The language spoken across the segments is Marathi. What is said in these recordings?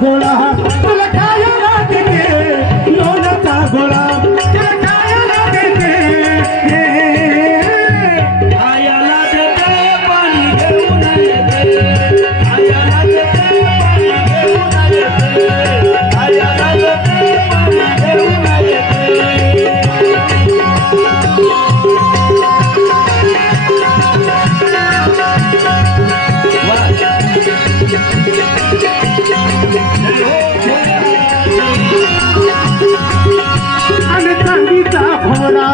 गोळा तुला खायला देते, लोण्याचा गोळा तुला खायला देते, खायला देते पाणी घेऊन येते, खायला देते पाणी घेऊन येते, खायला देते पाणी घेऊन येते. आणि चांदीचा भोवरा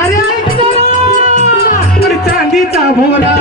अरे ऐक ना, चांदीचा भोवरा